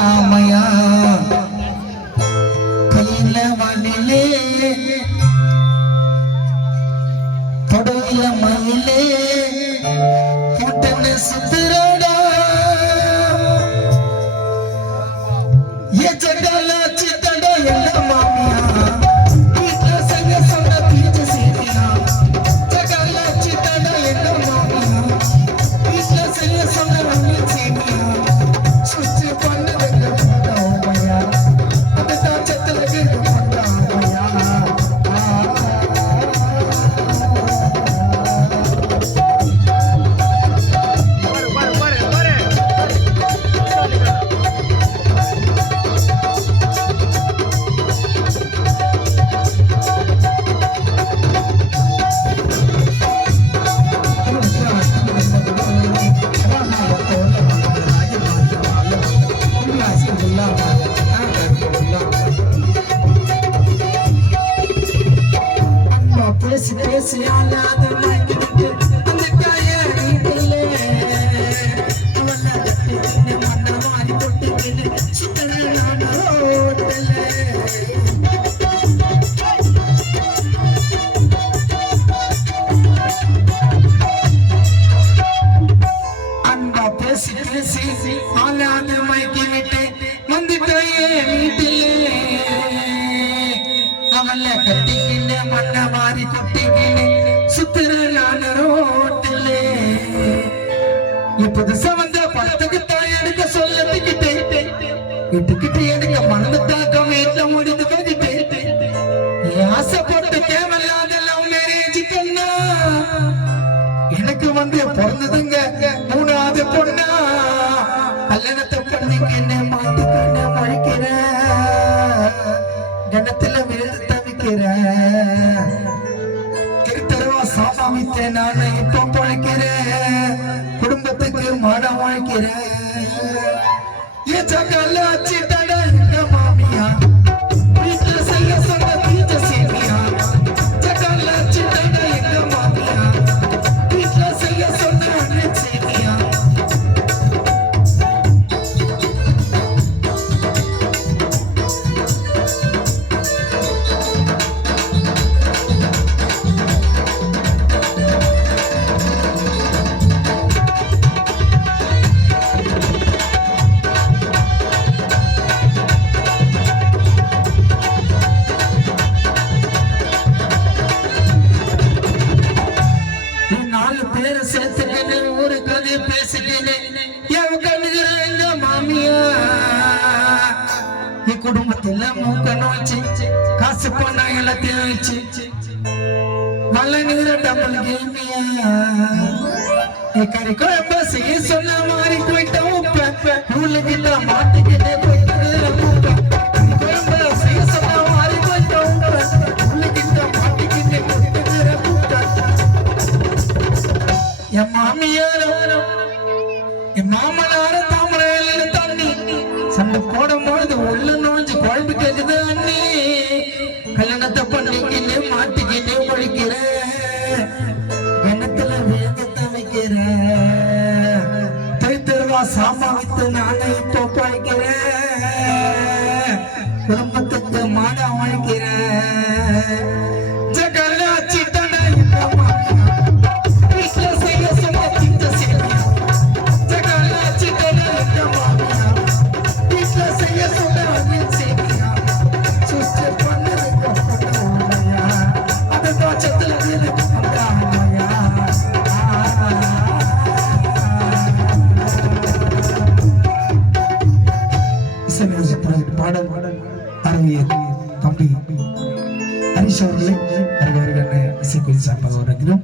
அம்மையா கையில மணிலே தொடையில மயிலே கூட்டன சுத்துறாடா ஏச்சடல சித்தடா என்ன மாமியா வீட்ல சங்க சொன்ன பீச்சு சீதினா ஜகல சித்தடா என்ன மாமியா வீட்ல சங்க சொன்ன பீச்சு சீதினா சுச்சு பண்ணதெல்ல மாமியா அந்த தாச்சத்துல கேட்டு மாமியா கட்டிக்கின்னு மண்ண மாறி குட்டிக்கின்னு சுத்துறான ரோட்டிலே இப்போது சவந்த படத்துக்கு தாய் எடுக்க சொல்லத்துக்கிட்டே இட்டுக்கிட்டு எனக்கு மனது தாக்கம் வீட்டுல முடிந்து போகிட்டே ஆசைப்பட்டு தேவையில்லாத லவ் மேரேஜ் கண்ணா எனக்கு வந்து பிறந்ததுங்க மூணாவது பொண்ணா கல்யாணத்தை பண்ணிக்கின்னு மாட்டிக்கின்னு மழிக்கிறேன் கணத்துல விழுந்து தவிக்கிறேன் திருத்தருவா சாமாமித்த நான் இப்ப பழைக்கிறேன் குடும்பத்துக்கு மாடம் வாழ்க்கிறேன் மாமியா வீட்டுல செய்ய சொன்ன தீச்ச சேமியா ஜகல சித்தட எங்க மாமியா வீட்டுல செய்ய சொன்ன அண்ணன் சேமியா குடும்பத்துல மூக்க நோச்சு காசு பண்ண எல்லாத்தையும் வச்சு நல்ல நீர டபுள் கேமியா கறி குழம்பு செய்ய சொன்ன மாதிரி போயிட்டோம் நூலுக்கிட்ட மாட்டுக்கிட்டே போயிட்டு குழம்பு செய்ய சொன்ன மாதிரி போயிட்டோம் நூலுக்கிட்ட மாட்டுக்கிட்டே போயிட்டு என் மாமியாரும் என் மாமனாரும் தாமரையில தண்ணி சண்டை போடும்போது உள்ள நோஞ்சு குழம்பு கேக்குது அண்ணி கல்யாணத்தை பண்ணிக்கின்னு மாட்டிக்கின்னு ஒழிக்கிறேன் எண்ணத்துல வேகத்தை வைக்கிறேன் தைத்தருவா சாமா வித்து நானே இப்போ பழைக்கிறேன் குடும்பத்துக்கு மாடம் ஒழிக்கிறேன் ஜகல சித்தன வீட்டுல செய்ய சொன்ன சித்த சேமியா ஜகல சித்தன மாமியா வீட்டுல செய்ய சொன்ன அண்ணன் சேமியா சுச்சு பண்ணதுக்கு மாமியா அந்த தோச்சத்துல மாமியா பாடல் அறிவியல் தம்பி ஹரிஷ் அவர்களை இசை குறிச்சாப்பாக வருகிறோம்.